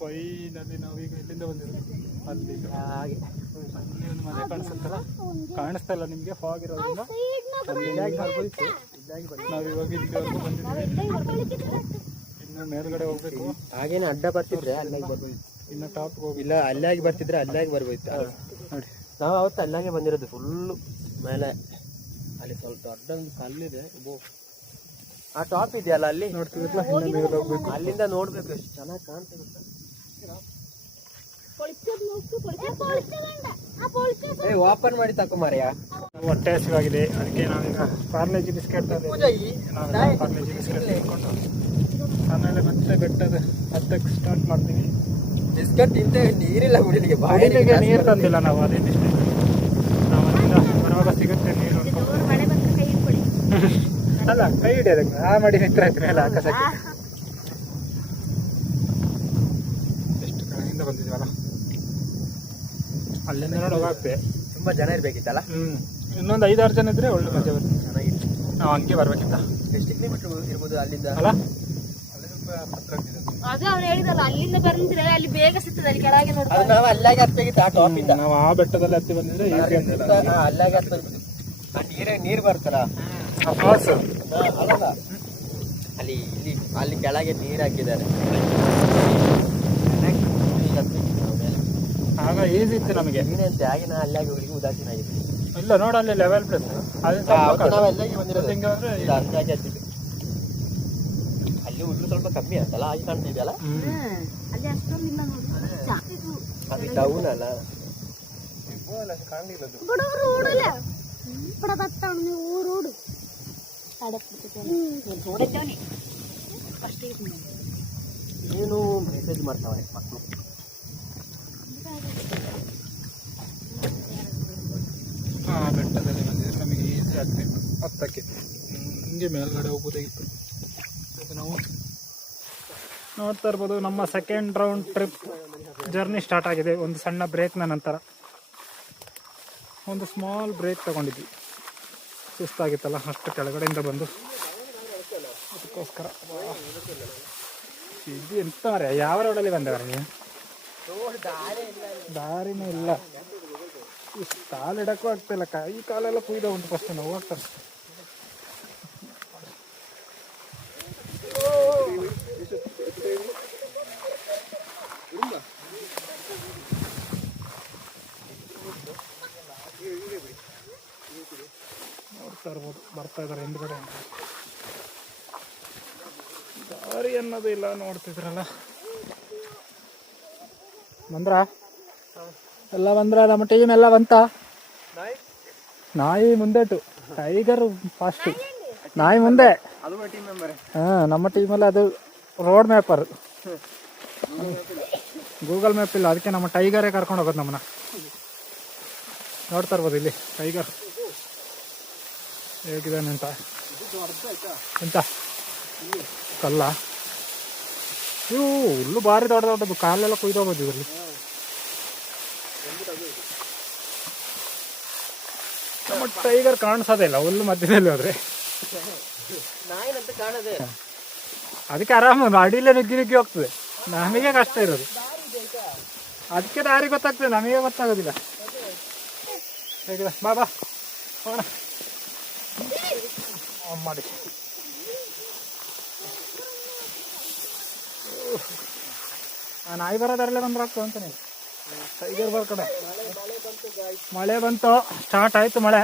Finally ನಾವೀಗ ಎಲ್ಲಿಂದ ಬಂದಿರೋದು ಅಲ್ಲಿ ಹಾಗೆ ಅಲ್ಲಿ ಒಂದು ಮನೆ ಕಾಣಿಸುತ್ತಲ್ಲ, ಕಾಣಿಸ್ತಾ ಇಲ್ಲ ನಿಮಗೆ ಫಾಗ್ ಇರೋದ್ರಿಂದ. ನಾವಿವಾಗ ಇಲ್ಲಿವರೆಗೂ ಬಂದಿದ್ದೀವಿ, ಇನ್ನು ಮೇಲ್ಗಡೆ ಹೋಗ್ಬೇಕು. ಹಾಗೇನೆ ಅಡ್ಡ ಬರ್ತಿದ್ರೆ ಅಲ್ಲಾಗಿ ಬರ್ಬೋದು, ಇನ್ನು ಟಾಪ್ಗೆ ಇಲ್ಲ ಅಲ್ಲಾಗಿ ಬರ್ತಿದ್ರೆ ಅಲ್ಲಾಗಿ ಬರ್ಬೋಯ್ತು ನೋಡಿ. ನಾವು ಅವತ್ತು ಅಲ್ಲಾಗೆ ಬಂದಿರೋದು ಫುಲ್ಲು ಮೇಲೆ. ಅಲ್ಲಿ ಸ್ವಲ್ಪ ದೊಡ್ಡೊಂದು ಕಲ್ಲಿದೆ, ಆ ಟಾಪ್ ಇದೆಯಲ್ಲ ಅಲ್ಲಿ ನೋಡ್ತಿದ್ರಲ್ಲ, ಇನ್ನು ಮೇಲೆ ಹೋಗ್ಬೇಕು. ಅಲ್ಲಿಂದ ನೋಡ್ಬೇಕು ಎಷ್ಟು ಚೆನ್ನಾಗಿ ಕಾಣ್ತಿರುತ್ತೆ. ಓಪನ್ ಮಾಡಿ ತಕೊ ಮಾರ್ಯ. ಹೊಟ್ಟೆ ಹಸಿವಾಗಿದೆ, ಅದಕ್ಕೆ ನಾವೀಗ ಪಾರ್ಲೇಜಿ ಬಿಸ್ಕೆಟ್ ಪಾರ್ಲೇಜಿ ಬಿಸ್ಕೆಟ್ ತಿನ್ಕೊಂಡು ಆಮೇಲೆ ಮತ್ತೆ ಬೆಟ್ಟದ ಹತ್ತಕ್ಕೆ ಸ್ಟಾರ್ಟ್ ಮಾಡ್ತೀವಿ. ಬಿಸ್ಕೆಟ್ ತಿಂತೇವೆ, ನೀರಿಲ್ಲ ಕುಡಿಲಿಕ್ಕೆ, ಬಾಡಿಗೆ ನೀರು ತಂದಿಲ್ಲ ನಾವು, ಅದೇ ಮಿಸ್ಟೇಕ್. ನಾವು ಅಲ್ಲಿಂದ ಬರುವಾಗ ಸಿಗುತ್ತೆ ನೀರು ಅನ್ಕೊಂಡು. ಅಲ್ಲ ಕೈ ಹಿಡಿಯೋದಕ್ಕೆ ಆ ಮಾಡಿ ನಿಂತರ ಮೇಲೆ ಆಕಾಶಕ್ಕೆ. ಎಷ್ಟು ಕಡೆಯಿಂದ ಬಂದಿದ್ದೀವಲ್ಲ, ಅಲ್ಲಿಂದ ನೋಡಿ ಹೋಗಾಗ್ತದೆ. ತುಂಬಾ ಜನ ಇರ್ಬೇಕಿತ್ತಲ್ಲ. ಇನ್ನೊಂದು 5-6 ಜನ ಇದ್ರೆ ಒಳ್ಳೆ ಮಜಾ ಬರುತ್ತೆ. ಚೆನ್ನಾಗಿತ್ತು. ನಾವು ಹಂಗೆ ಬರ್ಬೇಕಿತ್ತ. ಎಷ್ಟು ಕಿಲೋಮೀಟರ್ ಇರ್ಬೋದು ಅಲ್ಲಿಂದ? ಅಲ್ಲ ಅದು ಅವ್ರು ಹೇಳಿದಲ್ಲ, ಅಲ್ಲಿಂದ ಬಂದ್ರೆ ಅಲ್ಲಿ ಬೇಗ ಸಿಗ್ತದೆ, ಅಲ್ಲಿ ಕೆಳಗೆ ನೋಡಿ. ಅದು ನಾವು ಅಲ್ಲಾಗೆ ಹತ್ತಬೇಕಿತ್ತು, ಆ ಟಾಪ್ ಇಂದ. ನಾವು ಆ ಬೆಟ್ಟದಲ್ಲಿ ಹತ್ತಿ ಬಂದಿದ್ರೆ ಅಲ್ಲಾಗೆ ಹತ್ತಬೇಕು. ಆ ನೀರು ಬರ್ತಲ್ಲ, ಅಲ್ಲ ಅಲ್ಲಿ ಇಲ್ಲಿ ಅಲ್ಲಿ ಕೆಳಗೆ ನೀರು ಹಾಕಿದ್ದಾರೆ. ಆಗ ಈಸಿ ಇತ್ತು ನಮಗೆ. ನೀನಂತೆ ಹಾಗೆ ನಾ ಅಲ್ಲಾಗಿ ಹೋಗ್ಲಿಕ್ಕೆ ಉದಾಸೀನ ಆಗಿದೆ. ಇಲ್ಲ ನೋಡ ಅಲ್ಲಿ ಲೆವೆಲ್ ಪ್ಲೇಸ್, ನಾವು ಅಲ್ಲಾಗಿ ಬಂದಿರೋದು ಅಂದಾಗೆ ಹತ್ತಿದ್ದು. ಅಲ್ಲಿ ಹುಲ್ಲು ಸ್ವಲ್ಪ ಕಮ್ಮಿ ಅಂತಲ್ಲ, ಆಗಿ ಕಾಣ್ತಿದೆಯಲ್ಲ, ಅಲ್ಲಿ ಅಷ್ಟೊಂದಿಲ್ಲ ನೋಡಿ. ಅದು ಟೌನ್ ಅಲ್ಲ. ಏನು ಮೆಸೇಜ್ ಮಾಡ್ತಾವೆ ಮಕ್ಕಳು. ಬೆಟ್ಟದಲ್ಲಿ ಬಂದಿದ್ರೆ ನಮಗೆ ಈಸಿ ಆಗ್ತಿತ್ತು ಹತ್ತಕ್ಕೆ. ಹಿಂಗೆ ಮೇಲ್ಗಡೆ ಹೋಗ್ಬೋದಾಗಿತ್ತು. ನಾವು ನೋಡ್ತಾ ಇರ್ಬೋದು, ನಮ್ಮ second round trip journey start ಆಗಿದೆ. ಒಂದು ಸಣ್ಣ ಬ್ರೇಕ್ನ ನಂತರ ಒಂದು ಸ್ಮಾಲ್ ಬ್ರೇಕ್ ತಗೊಂಡಿದ್ವಿ, ಸುಸ್ತಾಗಿತ್ತಲ್ಲ ಅಷ್ಟು ಕೆಳಗಡೆಯಿಂದ ಬಂದು. ಅದಕ್ಕೋಸ್ಕರ ಇದು ಎಂತ ಮಾರ್ರೆ, ಯಾವ ರೋಡಲ್ಲಿ ಬಂದವರ ನೀವು? ದಾರಿನೇ ಇಲ್ಲ, ಇಷ್ಟು ಕಾಲಿಡಕ್ಕೂ ಆಗ್ತಿಲ್ಲ, ಕೈ ಕಾಲೆಲ್ಲ ಕುಯ್ದ ಉಂಟು. ಫಸ್ಟ್ ನಾವು ಹೋಗ್ತಾರೆ ನೋಡ್ತಾ ಇರ್ಬೋದು, ಬರ್ತಾ ಇದ್ದಾರೆ ಹಿಂದ್ಗಡೆ. ದಾರಿ ಅನ್ನೋದು ಇಲ್ಲ, ನೋಡ್ತಿದ್ರಲ್ಲ. ಬಂದ್ರ ಎಲ್ಲ ಬಂದ್ರ, ನಮ್ಮ ಟೀಮ್ ಎಲ್ಲ ಬಂತ. ನಾಯಿ ಮುಂದೆಟು, ಟೈಗರ್ ಫಾಸ್ಟ್, ನಾಯಿ ಮುಂದೆ. ನಮ್ಮ ಟೀಮಲ್ಲಿ ಅದು ರೋಡ್ ಮ್ಯಾಪರ್, ಗೂಗಲ್ ಮ್ಯಾಪ್ ಇಲ್ಲ, ಅದಕ್ಕೆ ನಮ್ಮ ಟೈಗರೇ ಕರ್ಕೊಂಡು ಹೋಗೋದು ನಮ್ಮನ್ನ. ನೋಡ್ತಾ ಇರ್ಬೋದು ಇಲ್ಲಿ ಟೈಗರ್ ಹೇಗಿದ್ದಾನೆ ಅಂತ. ಎಂತ ಕಲ್ಲ ಇವು ಹುಲ್ಲು ಭಾರಿ ದೊಡ್ಡ ದೊಡ್ಡದು, ಕಾಲೆಲ್ಲ ಕುಯ್ದೋಗೋದು ಇದರಲ್ಲಿ. ನಮ್ಮ ಟೈಗರ್ ಕಾಣಿಸೋದೇ ಇಲ್ಲ ಹುಲ್ಲು ಮಧ್ಯದಲ್ಲಿ ಹೋದ್ರೆ. ಅದಕ್ಕೆ ಆರಾಮ ಅಡಿಲೇ ನುಗ್ಗಿ ನುಗ್ಗಿ ಹೋಗ್ತದೆ, ನಮಗೆ ಕಷ್ಟ ಇರೋದು. ಅದಕ್ಕೆ ದಾರಿ ಗೊತ್ತಾಗ್ತದೆ, ನಮಗೆ ಗೊತ್ತಾಗೋದಿಲ್ಲ. ಹೇಗಿದೆ ಬಾ ಬಾ ಹೋಗೋಣ ಮಾಡಿ. ನಾಯಿ ಬರೋದಾರಲ್ಲೇ ಬಂದ್ರೆ ಆಗ್ತದೆ ಅಂತಾನೆ. ಟೈಗರ್ ಬರ್ ಕಡೆ ಮಳೆ ಬಂತು, ಸ್ಟಾರ್ಟ್ ಆಯ್ತು ಮಳೆ.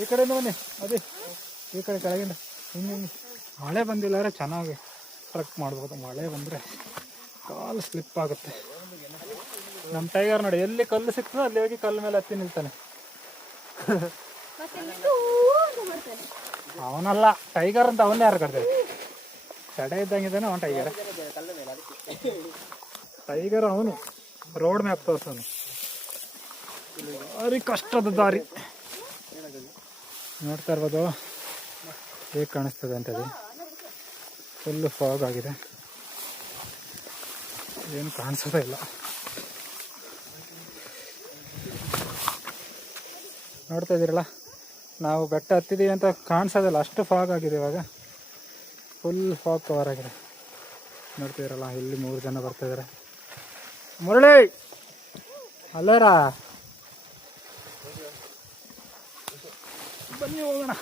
ಈ ಕಡೆಯಿಂದ ಬನ್ನಿ, ಅದೇ ಈ ಕಡೆ ಕೆಳಗಿಂದ ಹಿಂಗೆ. ಮಳೆ ಬಂದಿಲ್ಲ ಚೆನ್ನಾಗಿ ಟ್ರಕ್ ಮಾಡ್ಬೋದು, ಮಳೆ ಬಂದರೆ ಕಾಲು ಸ್ಲಿಪ್ ಆಗುತ್ತೆ. ನಮ್ಮ ಟೈಗರ್ ನೋಡಿ, ಎಲ್ಲಿ ಕಲ್ಲು ಸಿಗ್ತದೆ ಅಲ್ಲಿ ಹೋಗಿ ಕಲ್ಲು ಮೇಲೆ ಹತ್ತಿ ನಿಲ್ತಾನೆ. ಅವನಲ್ಲ ಟೈಗರ್ ಅಂತ, ಅವನ್ನೇ ಯಾರು ಕರ್ತಾರೆ? ತಡೆ ಇದ್ದಂಗಿದ್ದಾನೆ ಅವನು ಟೈಗರ್. ಟೈಗರ್ ಅವನು ರೋಡ್ ಮ್ಯಾಪ್ ತೋರ್ಸೋನು. ಭಾರಿ ಕಷ್ಟದ ದಾರಿ. ನೋಡ್ತಾ ಇರ್ಬೋದು ಹೇಗೆ ಕಾಣಿಸ್ತದೆ ಅಂತದೆ. ಫುಲ್ಲು ಫಾಗ್ ಆಗಿದೆ, ಏನು ಕಾಣಿಸೋದೇ ಇಲ್ಲ. ನೋಡ್ತಾ ಇದ್ದೀರಲ್ಲ, ನಾವು ಬೆಟ್ಟ ಹತ್ತಿದ್ದೀವಿ ಅಂತ ಕಾಣಿಸೋದಿಲ್ಲ, ಅಷ್ಟು ಫಾಗ್ ಆಗಿದೆ ಇವಾಗ. ಫುಲ್ ಫಾಗ್ ಕವರ್ ಆಗಿದೆ. ನೋಡ್ತಿದ್ದೀರಲ್ಲ, ಇಲ್ಲಿ 3 ಜನ ಬರ್ತಾಯಿದ್ದಾರೆ. ಮುರಳಿ ಅಲ್ಲೇರ, ಬನ್ನಿ ಹೋಗೋಣ.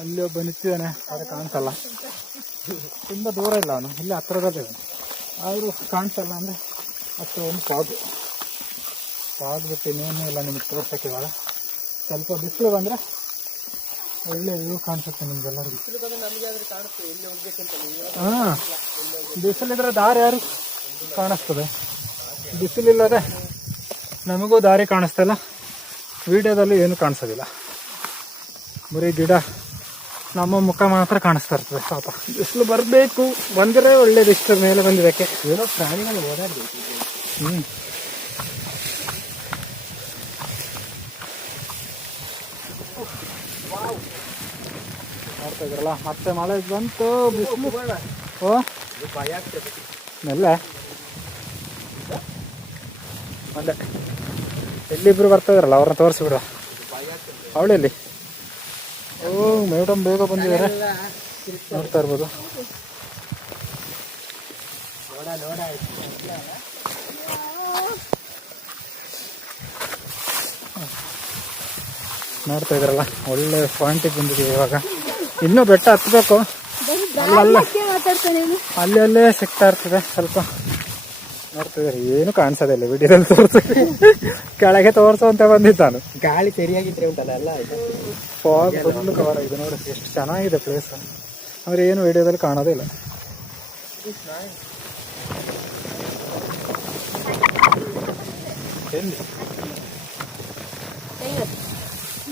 ಅಲ್ಲಿ ಒಬ್ಬ ನಿಂತಿದ್ದಾನೆ, ಅದು ಕಾಣಿಸಲ್ಲ, ತುಂಬ ದೂರ ಇಲ್ಲ ಅವನು, ಇಲ್ಲಿ ಹತ್ರದಲ್ಲಿದೆ, ಆದರೂ ಕಾಣಿಸಲ್ಲ. ಅಂದರೆ ಅಷ್ಟು ಒಂದು ಫಾಗ್ ಬಿಟ್ಟು ಇನ್ನೇನೂ ಇಲ್ಲ ನಿಮಗೆ ತೋರ್ಸೋಕ್ಕೆ. ಇವಾಗ ಸ್ವಲ್ಪ ಬಿಸಿಲು ಬಂದರೆ ಒಳ್ಳೆ ವ್ಯೂ ಕಾಣಿಸುತ್ತೆ ನಿಮ್ಗೆಲ್ಲರಿಗೂ. ಹಾಂ, ಬಿಸಿಲಿದ್ರೆ ದಾರಿ ಯಾರು ಕಾಣಿಸ್ತದೆ, ಬಿಸಿಲಿಲ್ಲದೆ ನಮಗೂ ದಾರಿ ಕಾಣಿಸ್ತಲ್ಲ. ವಿಡಿಯೋದಲ್ಲಿ ಏನು ಕಾಣಿಸೋದಿಲ್ಲ, ಬರೀ ಗಿಡ, ನಮ್ಮ ಮುಖ ಮಾತ್ರ ಕಾಣಿಸ್ತಾ ಇರ್ತದೆ. ಪಾಪ ಬಿಸಿಲು ಬರಬೇಕು, ಬಂದರೆ ಒಳ್ಳೇದು. ಇಷ್ಟರ ಮೇಲೆ ಬಂದಿದ್ದಕ್ಕೆ ಏನೋ ಪ್ರಾಣಿಗಳು ಓಡಾಡಬೇಕು. ನೋಡ್ತಾ ಇದ್ರಲ್ಲ, ಮತ್ತೆ ಮಳೆ ಬಂತು, ಬಿಸಿಲು. ಓ ಮೆಲ್ಲ ಅದೇ ಎಲ್ಲಿಬ್ರು ಬರ್ತಾ ಇದ್ರಲ್ಲ, ಅವ್ರನ್ನ ತೋರಿಸ್ಬಿಡುವ. ಅವಳೆಲ್ಲಿ? ಓ ಮೇಡಮ್ ಬೇಗ ಬಂದಿದ್ದಾರೆ, ನೋಡ್ತಾ ಇರ್ಬೋದು. ನೋಡ್ತಾ ಇದ್ರಲ್ಲ, ಒಳ್ಳೆ ಪಾಯಿಂಟಿಗೆ ಬಂದಿದ್ದೀವಿ. ಇವಾಗ ಇನ್ನೂ ಬೆಟ್ಟ ಹತ್ಬೇಕು, ಅಲ್ಲೇ ಸಿಗ್ತಾ ಇರ್ತದೆ ಸ್ವಲ್ಪ. ನೋಡ್ತಿದ್ದಾರೆ, ಏನು ಕಾಣಿಸೋದಿಲ್ಲ ವಿಡಿಯೋದಲ್ಲಿ ತೋರಿಸ್ತೀವಿ, ಕೆಳಗೆ ತೋರಿಸುವಂತ ಬಂದಿದ್ದು ನಾನು. ಗಾಳಿ ಸರಿಯಾಗಿದ್ರೆ ಉಂಟಲ್ಲ ಎಲ್ಲ ಫಾಗ್ ಫುಲ್ ಕವರ್ ಆಗಿದೆ. ನೋಡಿ ಎಷ್ಟು ಚೆನ್ನಾಗಿದೆ ಪ್ಲೇಸ್, ಅಂದ್ರೆ ಏನು ವಿಡಿಯೋದಲ್ಲಿ ಕಾಣೋದೇ ಇಲ್ಲ.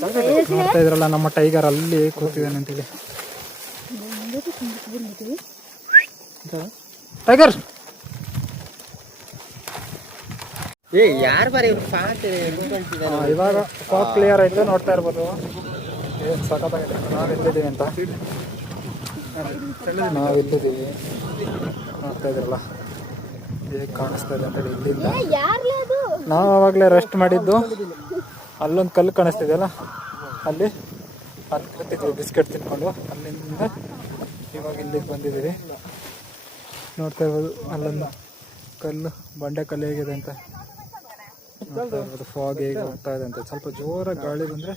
ನೋಡ್ತಾ ಇದ್ರಲ್ಲ, ನಮ್ಮ ಟೈಗರ್ ಅಲ್ಲಿ ಕೂತಿದ್ದಾನೆ ಅಂತೇಳಿ. ಟೈಗರ್ ಯಾರು ಬರೀ ಇವಾಗ ಫಾಗ್ ಕ್ಲಿಯರ್ ಆಯ್ತು, ನೋಡ್ತಾ ಇರ್ಬೋದು ಏನು ಸಖತ್ತಾಗಿದೆ. ನಾವೆಲ್ಲಿದ್ದೀವಿ ಅಂತ, ನಾವೆಲ್ಲಿದ್ದೀವಿ ನೋಡ್ತಾ ಇದ್ರಲ್ಲ, ಹೇಗೆ ಕಾಣಿಸ್ತಾ ಇದೆ ಅಂತೇಳಿ. ಇಲ್ಲಿಂದ ನಾವು ಆವಾಗಲೇ ರೆಸ್ಟ್ ಮಾಡಿದ್ದು, ಅಲ್ಲೊಂದು ಕಲ್ಲು ಕಾಣಿಸ್ತಿದೆಯಲ್ಲ, ಅಲ್ಲಿ ಕೂತಿದ್ವಿ ಬಿಸ್ಕೆಟ್ ತಿನ್ಕೊಂಡು. ಅಲ್ಲಿಂದ ಇವಾಗ ಇಲ್ಲಿಗೆ ಬಂದಿದ್ದೀವಿ. ನೋಡ್ತಾ ಇರ್ಬೋದು, ಅಲ್ಲೊಂದು ಕಲ್ಲು, ಬಂಡೆ ಕಲ್ಲು ಹೇಗಿದೆ ಅಂತ ನೋಡ್ತಾ ಇರ್ಬೋದು. ಫಾಗ್ ಹೇಗೆ ಹೋಗ್ತಾ ಇದೆ ಅಂತ. ಸ್ವಲ್ಪ ಜೋರಾಗಿ ಗಾಳಿ ಬಂದರೆ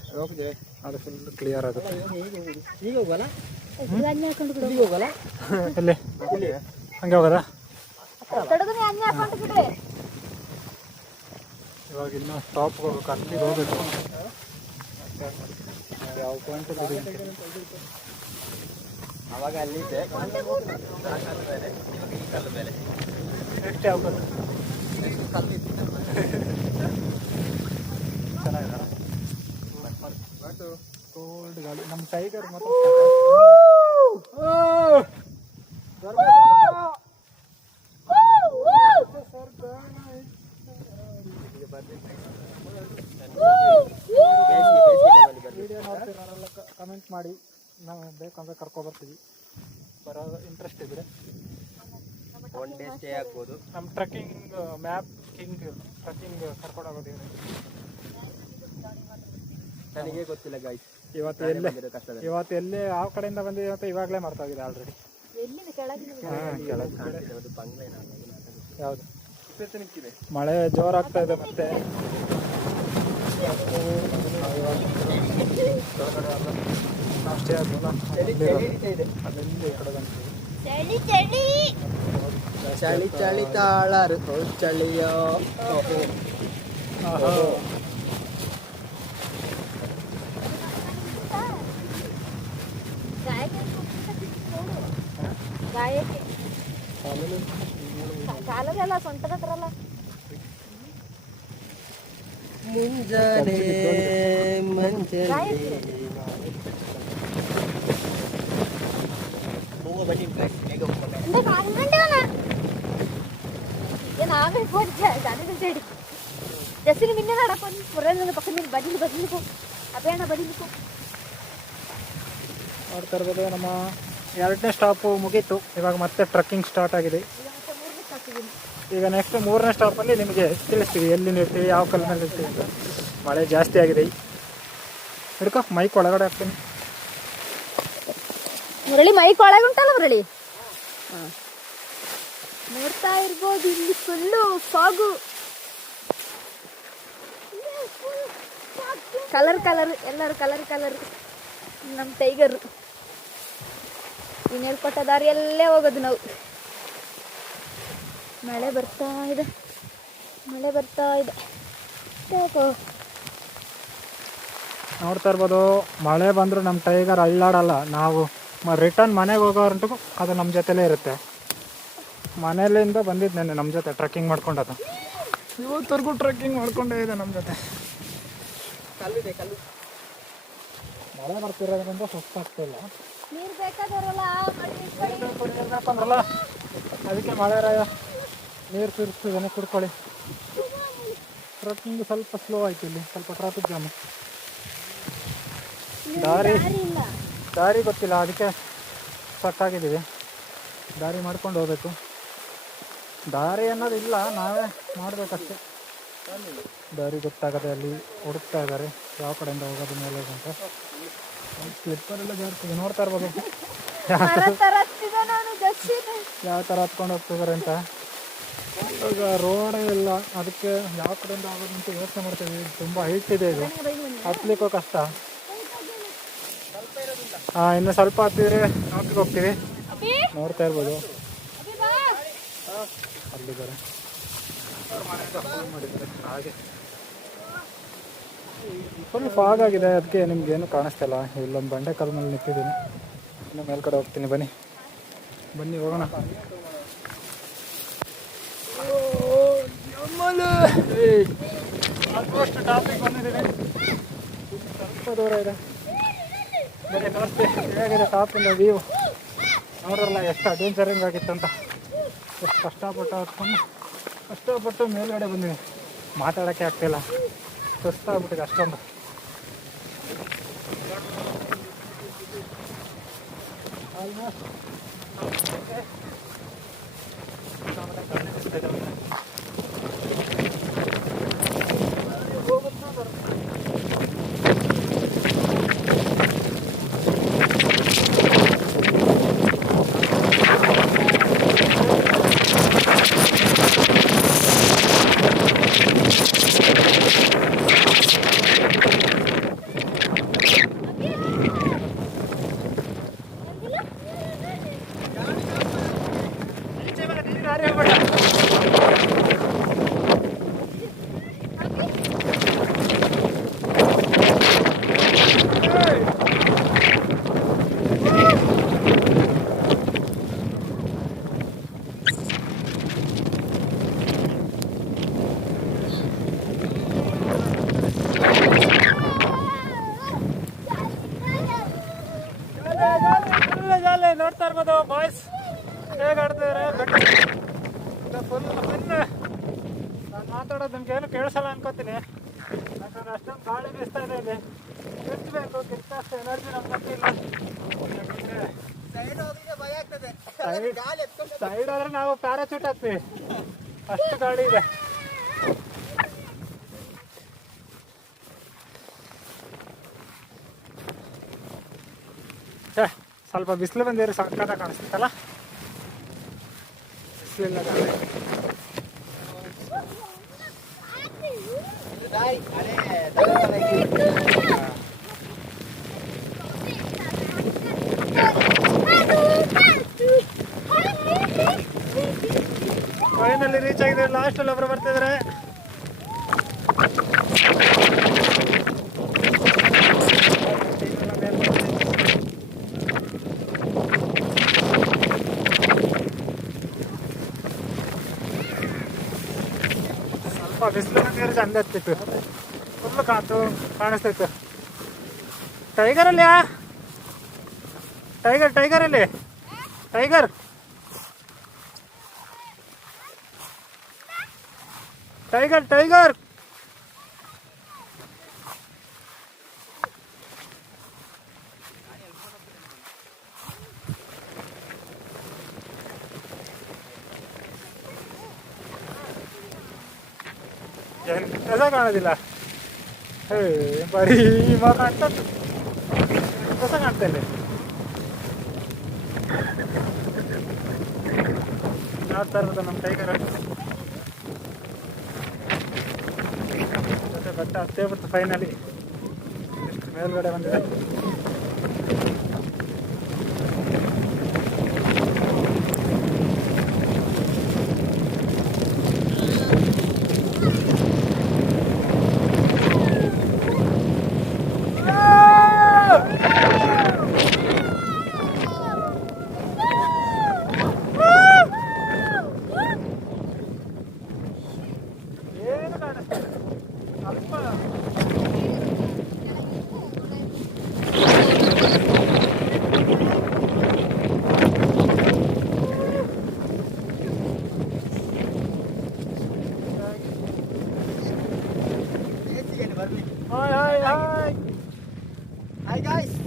ಅದು ಫುಲ್ ಕ್ಲಿಯರ್ ಆಗುತ್ತೆ. ಎಲ್ಲಿ ಹಂಗೆ ಹೋಗೋದಾ? ಇವಾಗ ಇನ್ನೂ ಸ್ಟಾಪ್ ಹೋಗ್ಬೇಕು, ಅಲ್ಲಿಗೆ ಹೋಗ್ಬೇಕು. ಯಾವ ಪಾಯಿಂಟ್ ಅವಾಗ ಅಲ್ಲಿದ್ದೆ ಎಷ್ಟು ಯಾವ ಚೆನ್ನಾಗಿದೆ. ಕೋಲ್ಡ್ ಗಾಳಿ. ನಮ್ಮ ಟೈಗರ್ ಮಾತ್ರ ವಿಡಿಯೋ ನೋಡ್ತೀರಲ್ಲ, ಕಮೆಂಟ್ ಮಾಡಿ, ನಾವು ಬೇಕಂದ್ರೆ ಕರ್ಕೊಬರ್ತೀವಿ. ಬರೋದು ಇಂಟ್ರೆಸ್ಟ್ ಇದ್ರೆ ಒನ್ ಡೇ ಸ್ಟೇ ಆಗ್ಬೋದು. ನಮ್ಮ ಟ್ರಕ್ಕಿಂಗ್ ಮ್ಯಾಪ್ ಟ್ರಕ್ಕಿಂಗ್ ಕರ್ಕೊಂಡು ಹೋಗೋದು ನನಗೆ ಗೊತ್ತಿಲ್ಲ ಗಾಯ್ಸ್. ಇವತ್ತು ಎಲ್ಲೇ ಯಾವ ಕಡೆಯಿಂದ ಬಂದಿದೆ ಅಂತ ಇವಾಗಲೇ ಮಾಡ್ತಾ ಇದೆ ಆಲ್ರೆಡಿ. ಯಾವುದು ಮಳೆ ಜೋರಾಗ್ತಾ ಇದೆ ಮತ್ತೆ. ಅಷ್ಟೇ ಚಳಿ ಚಳಿ ತಾಳರು ಚಳಿಯೋ ಕಾಲದೆಲ್ಲ ಸೊಂಟದತ್ರಲ್ಲ ಮುಂಜಾನೆ ಮಂಜಲಿ జస్టిని మిన్న నడకొని పుర్రెల పక్కన మీరు బదిలికో అవేణ బదిలికో ನೋಡ್ತಾ ಇರ್ಬೋದು. ನಮ್ಮ 2ನೇ ಸ್ಟಾಪು ಮುಗೀತು, ಇವಾಗ ಮತ್ತೆ ಟ್ರಕ್ಕಿಂಗ್ ಸ್ಟಾರ್ಟ್ ಆಗಿದೆ. ಈಗ ನೆಕ್ಸ್ಟ್ 3ನೇ ಸ್ಟಾಪಲ್ಲಿ ನಿಮಗೆ ತಿಳಿಸ್ತೀವಿ ಎಲ್ಲಿ ನಿಲ್ತೀವಿ, ಯಾವ ಕಲ್ಲಿನಲ್ಲಿ ನಿಲ್ತೀವಿ ಅಂತ. ಮಳೆ ಜಾಸ್ತಿ ಆಗಿದೆ. ಹಿಡ್ಕೊ, ಮೈಕ್ ಒಳಗಡೆ ಹಾಕ್ತೀನಿ. ಮುರಳಿ ಮೈಕ್ ಒಳಗುಂಟಲ್ಲ ಮುರಳಿ. ನೋಡ್ತಾ ಇರ್ಬೋದು ಇಲ್ಲಿ ಫುಲ್ಲು ಫಾಗು, ಕಲರ್ ಎಲ್ಲರೂ ಕಲರ್. ನಮ್ಮ ಟೈಗರ್ ಇನ್ನು ಹೇಳ್ಕೊಟ್ಟ ದಾರಿಯಲ್ಲೇ ಹೋಗೋದು ನಾವು. ಮಳೆ ಬರ್ತಾ ಇದೆ. ನೋಡ್ತಾ ಇರ್ಬೋದು, ಮಳೆ ಬಂದರೂ ನಮ್ಮ ಟೈಗರ್ ಅಳ್ಳಾಡಲ್ಲ. ನಾವು ರಿಟರ್ನ್ ಮನೆಗೆ ಹೋಗೋರಂಟು ಅದು ನಮ್ಮ ಜೊತೆಲೇ ಇರುತ್ತೆ. ಮನೆಯಲ್ಲಿಂದ ಬಂದಿದ್ದು ನೆನ್ನೆ ನಮ್ಮ ಜೊತೆ ಟ್ರೆಕ್ಕಿಂಗ್ ಮಾಡ್ಕೊಂಡದು. ಇವತ್ತರೆಗೂ ಟ್ರೆಕ್ಕಿಂಗ್ ಮಾಡ್ಕೊಂಡೇ ಇದೆ ನಮ್ಮ ಜೊತೆ. ಮಳೆ ಬರ್ತಿರೋದ್ರಿಂದ ಸುಸ್ತಾಗ್ತಿಲ್ಲ. ನೀರು ಬೇಕಾದವರಲ್ಲ ಬೇಕಂದ್ರಲ್ಲ, ಅದಕ್ಕೆ ಮಳೆ ರಾಯ ನೀರು ಸುರಿಸ್ತಿದ್ದಾನೆ, ಕುಡ್ಕೊಳ್ಳಿ. ಟ್ರೆಕ್ಕಿಂಗ್ ಸ್ವಲ್ಪ ಸ್ಲೋ ಆಯ್ತು, ಇಲ್ಲಿ ಸ್ವಲ್ಪ ಟ್ರಾಫಿಕ್ ಜಾಮು. ದಾರಿ ಗೊತ್ತಿಲ್ಲ, ಅದಕ್ಕೆ ಆಗಿದ್ದೀವಿ. ದಾರಿ ಮಾಡ್ಕೊಂಡು ಹೋಗ್ಬೇಕು. ದಾರಿ ಅನ್ನೋದು ಇಲ್ಲ, ನಾವೇ ಮಾಡಬೇಕಷ್ಟೆ. ದಾರಿ ಗೊತ್ತಾಗದೆ ಅಲ್ಲಿ ಹುಡುಕ್ತಾ ಇದ್ದಾರೆ ಯಾವ ಕಡೆಯಿಂದ ಹೋಗೋದು ಮೇಲೆ ಅಂತ. ಸ್ಲಿಪ್ಪರೆಲ್ಲ ಜಾರ್ತಿದೆ, ನೋಡ್ತಾ ಇರ್ಬೋದು ಯಾವ ಥರ ಹತ್ಕೊಂಡು ಹೋಗ್ತಿದ್ದಾರೆ ಅಂತ. ಇವಾಗ ರೋಡೇ ಇಲ್ಲ, ಅದಕ್ಕೆ ಯಾವ ಕಡೆಯಿಂದ ಆಗೋದು ಅಂತ ಯೋಚನೆ ಮಾಡ್ತೀವಿ. ತುಂಬ ಹೈಟ್ ಇದೆ, ಇದು ಹತ್ಲಿಕ್ಕೂ ಕಷ್ಟ. ಇನ್ನು ಸ್ವಲ್ಪ ಹತ್ತಿದ್ರೆ ನಾಲ್ಕಿಗೆ ಹೋಗ್ತೀವಿ. ನೋಡ್ತಾ ಇರ್ಬೋದು ಅಲ್ಲಿದ್ದಾರೆ ಹಾಗೆ ಫುಲ್ ಫಾಗ್ ಆಗಿದೆ, ಅದಕ್ಕೆ ನಿಮ್ಗೇನು ಕಾಣಿಸ್ತಾ ಇಲ್ಲ. ಇಲ್ಲೊಂದು ಬಂಡೆ ಕಲ್ ಮೇಲೆ ನಿಂತಿದ್ದೀನಿ, ಇನ್ನು ಮೇಲ್ಗಡೆ ಹೋಗ್ತೀನಿ. ಬನ್ನಿ ಹೋಗೋಣ. ಆಲ್ಮೋಸ್ಟ್ ಟಾಪಿಕ್ ಬಂದಿದ್ದೀನಿ, ಸ್ವಲ್ಪ ದೂರ ಇದೆ. ಬನ್ನಿ ತೋರಿಸ್ತೀನಿ ಹೇಗಿದೆ ಟಾಪಿಂದ ವ್ಯೂ. ನೋಡ್ರಲ್ಲ ಎಷ್ಟು ಅಡ್ವೆಂಚರಿಂಗ್ ಆಗಿತ್ತಂತ. ಎಷ್ಟು ಕಷ್ಟಪಟ್ಟು ಮೇಲ್ಗಡೆ ಬಂದಿದೆ. ಮಾತಾಡೋಕ್ಕೆ ಆಗ್ತಿಲ್ಲ, ಸುಸ್ತಾಗ್ಬಿಟ್ಟಿದೆ ಅಷ್ಟೊಂದು. ಆಲ್ಮೋಸ್ಟ್ ನೋಡ್ತಾ ಇರ್ಬೋದು ಬಾಯ್ಸ್ ಹೇಗೆ ಆಡ್ತಿದ್ದಾರೆ. ಫುಲ್ ನಾನು ಮಾತಾಡೋದು ನಿಮ್ಗೆ ಏನು ಕೇಳಿಸಲ್ಲ ಅನ್ಕೋತೀನಿ, ಯಾಕಂದ್ರೆ ಅಷ್ಟೊಂದು ಗಾಳಿ ಬೀಸ್ತಾ ಇದೆ. ಇಲ್ಲಿ ಕಿರ್ಚಬೇಕು, ಕಿರ್ಚಷ್ಟು ಎನರ್ಜಿ ನಮ್ಮ ಇಲ್ಲ. ಸೈಡ್ ಆದ್ರೆ ನಾವು ಪ್ಯಾರಾಚೂಟ್ ಹಾಕ್ತೀವಿ, ಅಷ್ಟು ಗಾಳಿ ಇದೆ. ಸ್ವಲ್ಪ ಬಿಸಿಲು ಬಂದಿದ್ರೆ ಸಕ್ಕತ್ತಾಗಿ ಕಾಣಿಸ್ತಲ್ಲ. ಬಿಸಿಲಿಲ್ಲ ಫೈನಲಿ ರೀಚ್ ಆಗಿದ್ದೀವಿ. ಲಾಸ್ಟಲ್ಲಿ ಒಬ್ಬರು ಬರ್ತಿದ್ದಾರೆ. ಸ್ವಲ್ಪ ಬಿಸಿಲು ಬಂದಿದ್ರೆ ಚಂದ ಇರ್ತಿತ್ತು, ಫುಲ್ ಕಾಣಿಸ್ತಿತ್ತು. ಟೈಗರ್ ಅಲ್ಲಿ ಟೈಗರ್ ಅಲ್ಲಿ ಟೈಗರ್ ಟೈಗರ್ ಟೈಗರ್ ಕಸ ಕಾಣೋದಿಲ್ಲ. ಬರೀ ಮಾತ್ರ ಕಸ ಕಾಣ್ತಾ ಇಲ್ಲ. ಆಡ್ತಾ ಇರೋದು ನಮ್ಮ ಟೈಗರ್. ಮತ್ತೆ ಬೆಟ್ಟ ಹತ್ತೇ ಬಿಡ್ತು ಫೈನಲಿ. ಎಷ್ಟು ಮೇಲ್ಗಡೆ ಬಂದಿದೆ. ಏನು ಕಾಣಿಸ್ತಿಲ್ಲ ಅಲ್ಪ. Hi hi hi hi guys.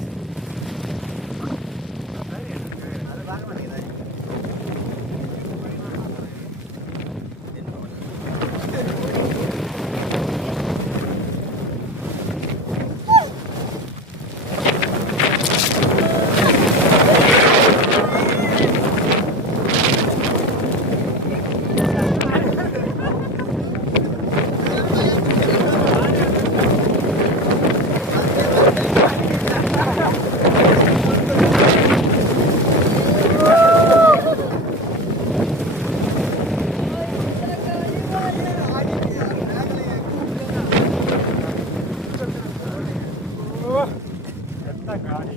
ಎಂತ ಗಾಡಿ.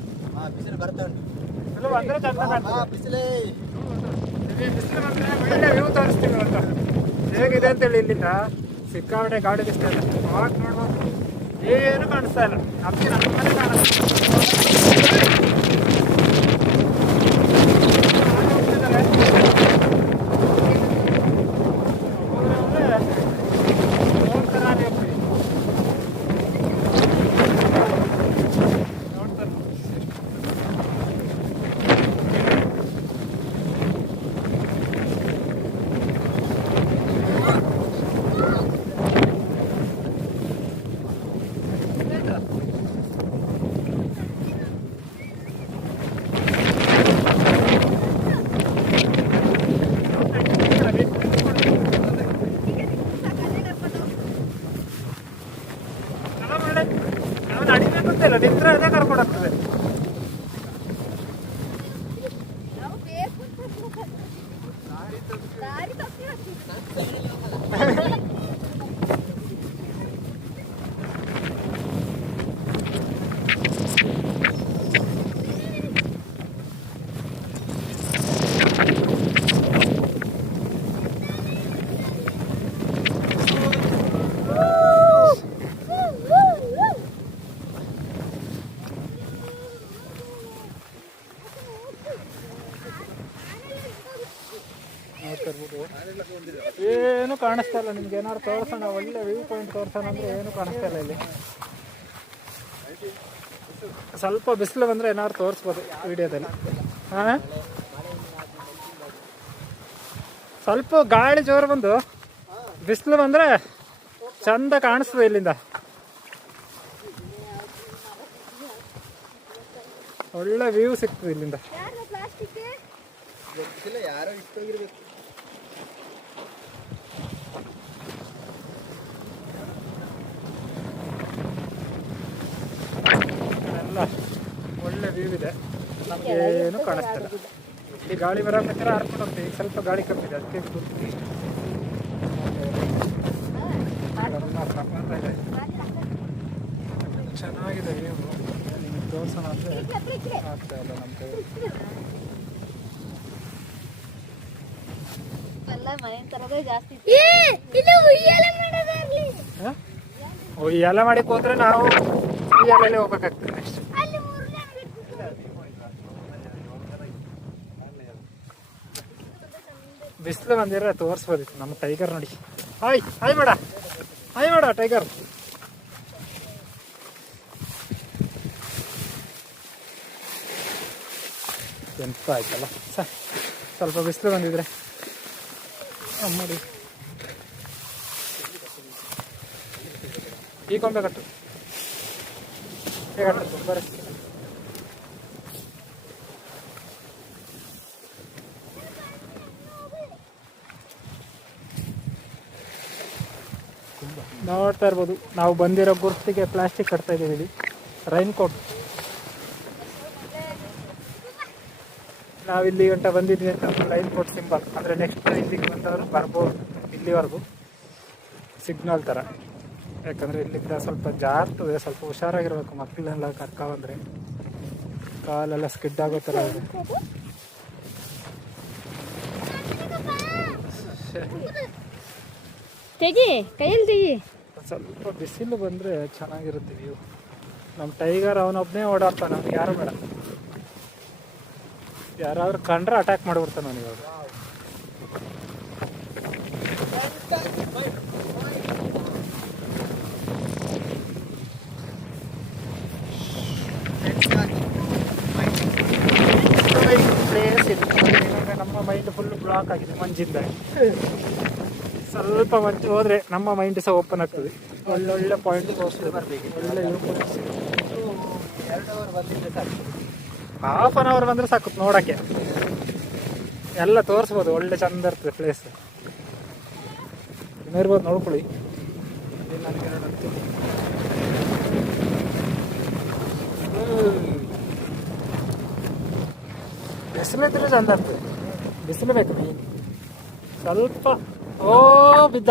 ಬಿಸಿಲು ಬರ್ತಾ ಉಂಟು. ಬಿಸಿಲು ಬಂದ್ರೆ ಚಂದ ಕಾಣ್ತದೆ. ಬಿಸಿಲೇ ಬಿಸಿಲು ಬಂದ್ರೆ ಒಳ್ಳೆ ವ್ಯೂ ತೋರಿಸ್ತೀವಿ ಅಂತ. ಹೇಗಿದೆ ಅಂತೇಳಿ ಇಲ್ಲಿಂದ ಸಿಕ್ಕಾಪಟ್ಟೆ ಗಾಡಿ ಬಿಸ್ತಾ ಇದೆ. ಆವಾಗ ನೋಡ್ಬೋದು ಏನು ಕಾಣಿಸ್ತಾ ಇಲ್ಲ. ನಮಗೆ ನಮ್ಮ ಮನೆ ಕಾಣಿಸ್ತಾ ಅಡಿಗೆ ನಿಂತ್ರೆ ಅದೇ ಕರ್ಕೊಂಡು ಹೋಗ್ತದೆ. ಏನು ಕಾಣಿಸ್ತಾ ಇಲ್ಲ. ನಿಮ್ಗೆ ಏನಾದ್ರು ತೋರಿಸೋಣ, ಒಳ್ಳೆ ವ್ಯೂ ಪಾಯಿಂಟ್ ತೋರಿಸೋಣ ಅಂದ್ರೆ ಏನು ಕಾಣಿಸ್ತಾ ಇಲ್ಲ ಇಲ್ಲಿ. ಸ್ವಲ್ಪ ಬಿಸಿಲು ಬಂದ್ರೆ ಏನಾದ್ರು ತೋರಿಸ್ಬೋದು ವಿಡಿಯೋದಲ್ಲಿ. ಸ್ವಲ್ಪ ಗಾಳಿ ಜೋರು ಬಂದು ಬಿಸಿಲು ಬಂದ್ರೆ ಚಂದ ಕಾಣಿಸ್ತದೆ ಇಲ್ಲಿಂದ. ಒಳ್ಳೆ ವ್ಯೂ ಸಿಗ್ತದೆ ಇಲ್ಲಿಂದ. ಯಾರೋ ಇಷ್ಟೋಗಿರ್ಬೇಕು. ಎಲ್ಲ ಒಳ್ಳೆ ವ್ಯೂ ಇದೆ. ನಮಗೆ ಏನು ಕಾಣಿಸ್ತಿಲ್ಲ. ಈ ಗಾಳಿ ಬರೋಬೇಕಾದ್ರೆ ಹಾರ್ಕೊಂಡು ಹೋಗ್ತೀವಿ. ಈಗ ಸ್ವಲ್ಪ ಗಾಳಿ ಕಮ್ಮಿದೆ, ಅದಕ್ಕೆ ಚೆನ್ನಾಗಿದೆ ವ್ಯೂ. ನಿಮ್ಗೆ ತೋರಿಸೋಣ ಅಂದರೆ ಆಗ್ತಾ ಇಲ್ಲ ನಮ್ಮ ಕೈ. ಉಯ್ಯಾಲ ಮಾಡಕ್ಕೆ ಹೋದ್ರೆ ನಾವು ಉಯ್ಯಾಲಲ್ಲಿ ಹೋಗ್ಬೇಕಾಗ್ತದೆ ನೆಕ್ಸ್ಟ್. ಬಿಸಿಲು ಬಂದಿರೋ ತೋರಿಸ್ಬೋದಿತ್ತು ನಮ್ಮ ಟೈಗರ್ ನೋಡಿ. ಹಾಯ್ ಹಾಯ್ ಬೇಡ, ಹಾಯ್ ಬೇಡ ಟೈಗರ್. ಎಂತ ಆಯ್ತಲ್ಲ ಸ್ವಲ್ಪ ಬಿಸಿಲು ಬಂದಿದ್ರೆ ಮಾಡಿ. ಈ ಕೊಂಬೆ ಕಟ್ಟು ಹೇಗೆ ಕಟ್ಟು ಬರ. ನೋಡ್ತಾ ಇರ್ಬೋದು ನಾವು ಬಂದಿರೋ ಗುರ್ತಿಗೆ ಪ್ಲಾಸ್ಟಿಕ್ ಕಟ್ತಾ ಇದ್ದೀವಿ ಇಲ್ಲಿ. Raincoat. ನಾವು ಇಲ್ಲಿ ಗಂಟ ಬಂದಿದ್ವಿ ಅಂತ ರೈನ್ ಕೋಟ್ ಸಿಂಬಲ್. ಅಂದರೆ ನೆಕ್ಸ್ಟ್ ಇಲ್ಲಿಗೆ ಬಂದವರು ಬರ್ಬೋದು ಇಲ್ಲಿವರೆಗೂ ಸಿಗ್ನಲ್ ಥರ. ಯಾಕಂದರೆ ಇಲ್ಲಿಂದ ಸ್ವಲ್ಪ ಜಾರ್ತದೆ, ಸ್ವಲ್ಪ ಹುಷಾರಾಗಿರ್ಬೇಕು ಮಕ್ಕಳನ್ನೆಲ್ಲ ಕರ್ಕೊಂಡ್ಬಂದರೆ. ಕಾಲೆಲ್ಲ ಸ್ಕಿಡ್ ಆಗೋ ಥರ ಇದೆ. ತೆಗಿ ಕೈಯಲ್ಲಿ ತೆಗಿ. ಸ್ವಲ್ಪ ಬಿಸಿಲು ಬಂದರೆ ಚೆನ್ನಾಗಿರುತ್ತೆ ವ್ಯೂ. ನಮ್ಮ ಟೈಗರ್ ಅವನೊಬ್ಬನೇ ಓಡಾಡ್ತಾನೆ, ಅವ್ನಿಗೆ ಯಾರು ಬೇಡ. ಯಾರಾದ್ರೂ ಕಂಡ್ರೆ ಅಟ್ಯಾಕ್ ಮಾಡಿಬಿಡ್ತಾನೆ ಅವನಿಗೆ. ಇವಾಗ ಪ್ಲೇಸ್ ಇದೆ. ಇವಾಗ ನಮ್ಮ ಮೈಂಡ್ ಫುಲ್ ಬ್ಲಾಕ್ ಆಗಿದೆ ಮಂಜಿಂದ. ಸ್ವಲ್ಪ ಮಂಚು ಹೋದರೆ ನಮ್ಮ ಮೈಂಡ್ ಸಹ ಓಪನ್ ಆಗ್ತದೆ. ಒಳ್ಳೊಳ್ಳೆ ಪಾಯಿಂಟ್ ತೋರಿಸ್ತದೆ, ಒಳ್ಳೆ ವ್ಯೂ ಪಾಯಿಂಟ್ಸ್. 2 ಅವರ್ ಬಂದಿದ್ದರೆ ಸಾಕು. ಹಾಫ್ ಆನ್ ಅವರ್ ಬಂದರೆ ಸಾಕು ನೋಡೋಕ್ಕೆ. ಎಲ್ಲ ತೋರಿಸ್ಬೋದು, ಒಳ್ಳೆ ಚಂದ ಇರ್ತದೆ ಪ್ಲೇಸ್. ಇನ್ನಿರ್ಬೋದು ನೋಡ್ಕೊಳ್ಳಿ. ನನಗೆ ಬಿಸಿಲಿದ್ರೆ ಚಂದ ಇರ್ತದೆ. ಬಿಸಿಲು ಬೇಕು ಮೀನು ಸ್ವಲ್ಪ. ಓ ಬಿದ್ದ.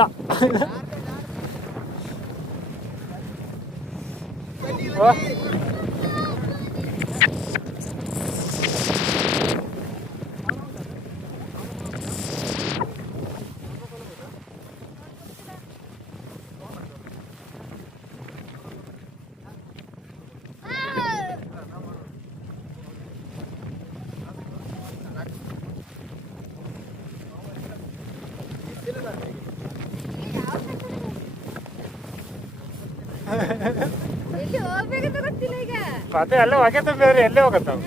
ಎಲ್ಲಿ ಹೋಗ್ಬೇಕಂತ ಗೊತ್ತಿಲ್ಲ ಈಗ. ಅದೇ ಅಲ್ಲೇ ಹೊಗೆ ತುಂಬಿದ್ರೆ ಎಲ್ಲೇ ಹೋಗತ್ತಾವ.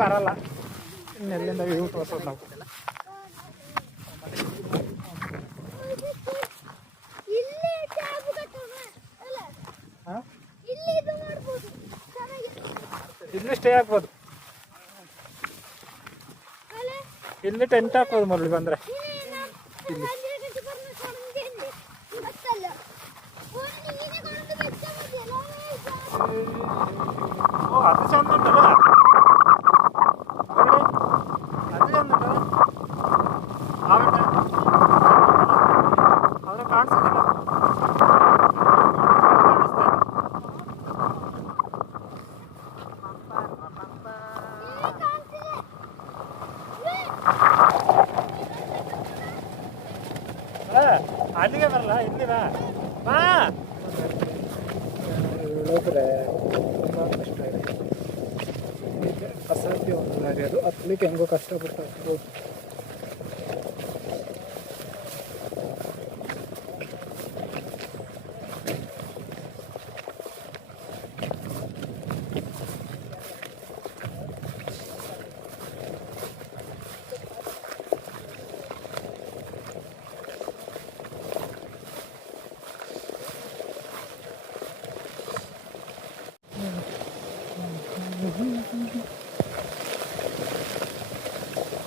ಬರಲ್ಲ. ಇನ್ನೆಲ್ಲಿಂದ ವ್ಯೂ ತೋರಿಸೋದು ನಾವು. ಇಲ್ಲಿ ಸ್ಟೇ ಆಗ್ಬೋದು, ಇಲ್ಲಿ ಟೆಂಟ್ ಹಾಕ್ಬೋದು ಮೊದಲು ಬಂದರೆ. ಇಲ್ಲಿ ಅದು ಚಂದ ಉಂಟಲ್ಲ, ಅದು ಚಂದ ಉಂಟಲ್ಲ. ಅವರು ಕಾಣಿಸೋದಿಲ್ಲ. ಅಲ್ಲಿಗೆ ಬರಲ್ಲ, ಇಲ್ಲಿ ಬಾ ಬಾ. ಇಳಿದ್ರೆ ತುಂಬ ಕಷ್ಟ ಇದೆ. ಅಸಾಧ್ಯ ಒಂದು ದಾರಿ ಅದು. ಹತ್ತಲಿಕ್ಕೆ ಹೆಂಗೋ ಕಷ್ಟಪಟ್ಟು ಹತ್ಬೋದು.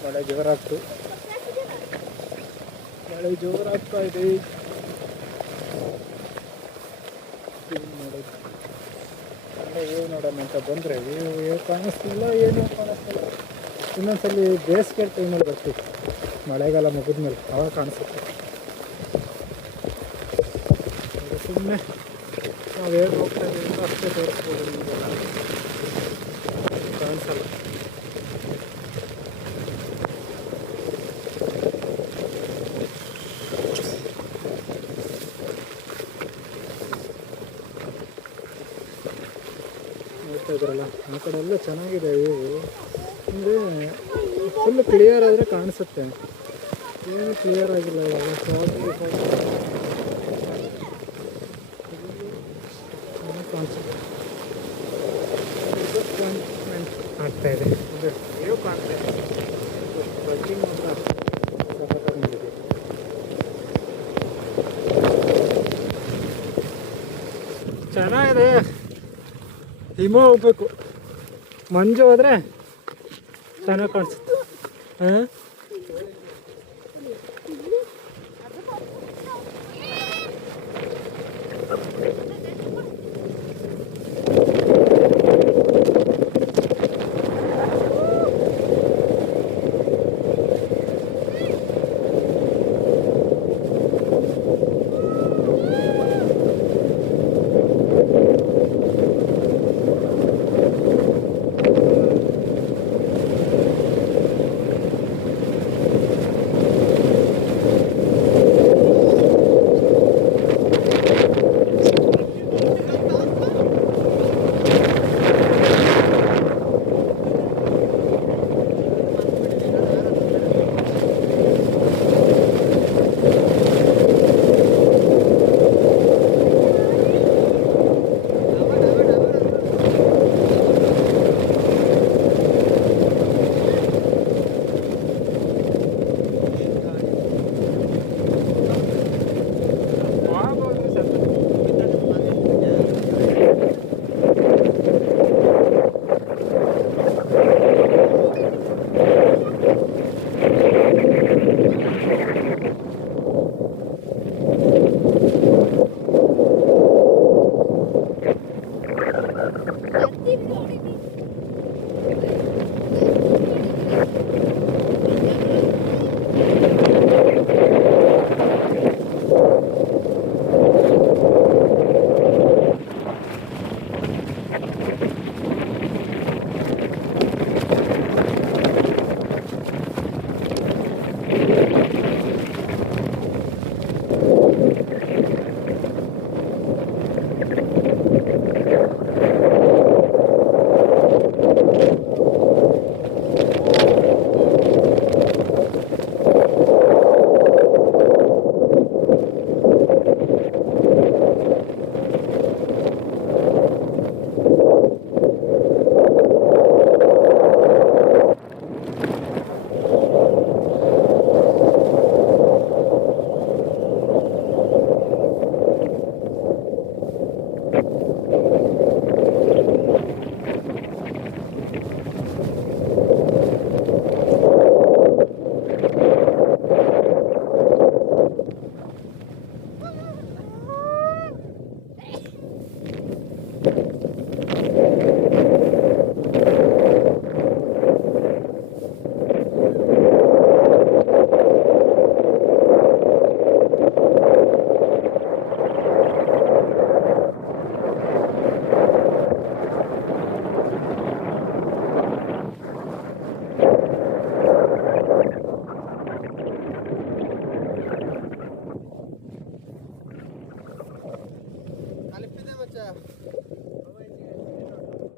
ಮಳೆ ಜೋರಾಗ್ತು, ಮಳೆ ಜೋರಾಗ್ತಾ ಇದೆ. ನೋಡೋದು ವ್ಯೂ ನೋಡೋಣ ಅಂತ ಬಂದರೆ ವ್ಯೂ ಕಾಣಿಸ್ತಿಲ್ಲ, ಏನೂ ಕಾಣಿಸ್ತಿಲ್ಲ. ಇನ್ನೊಂದ್ಸಲಿ ಬೇಸಿಗೆ ಟೈಮಲ್ಲಿ ಬರ್ತೀವಿ, ಮಳೆಗಾಲ ಮುಗಿದ್ಮೇಲೆ ಅವಾಗ ಕಾಣಿಸುತ್ತೆ. ಸುಮ್ಮನೆ ನಾವು ಹೇಗೆ ಹೋಗ್ತಾ ಇದ್ದೀವಿ ಅಷ್ಟೇ ತೋರಿಸ್ಬೋದು, ನಿಮಗೆಲ್ಲ ಕಾಣಿಸಲ್ಲ. ನೋಡ್ತಾ ಇದ್ರಲ್ಲ ಆ ಕಡೆ ಎಲ್ಲ ಚೆನ್ನಾಗಿದೆ ವ್ಯೂ. ಅಂದರೆ ಫುಲ್ ಕ್ಲಿಯರ್ ಆದರೆ ಕಾಣಿಸುತ್ತೆ, ಏನು ಕ್ಲಿಯರ್ ಆಗಿಲ್ಲ ಇವಾಗ. ಕಾಣಿಸುತ್ತೆ ಆಗ್ತಾ ಇದೆ, ಅಂದರೆ ವ್ಯೂ ಕಾಣ್ತಾ ಇದೆ. ಟ್ರೆಕ್ಕಿಂಗ್ ಅಂತ ಸಖತ್ತಾಗಿದೆ. ಚೆನ್ನಾಗಿದೆ. ಹಿಮ ಹೋಗ್ಬೇಕು, ಮಂಜು ಹೋದರೆ ಚೆನ್ನಾಗಿ ಕಾಣಿಸುತ್ತೆ. ಹಾಂ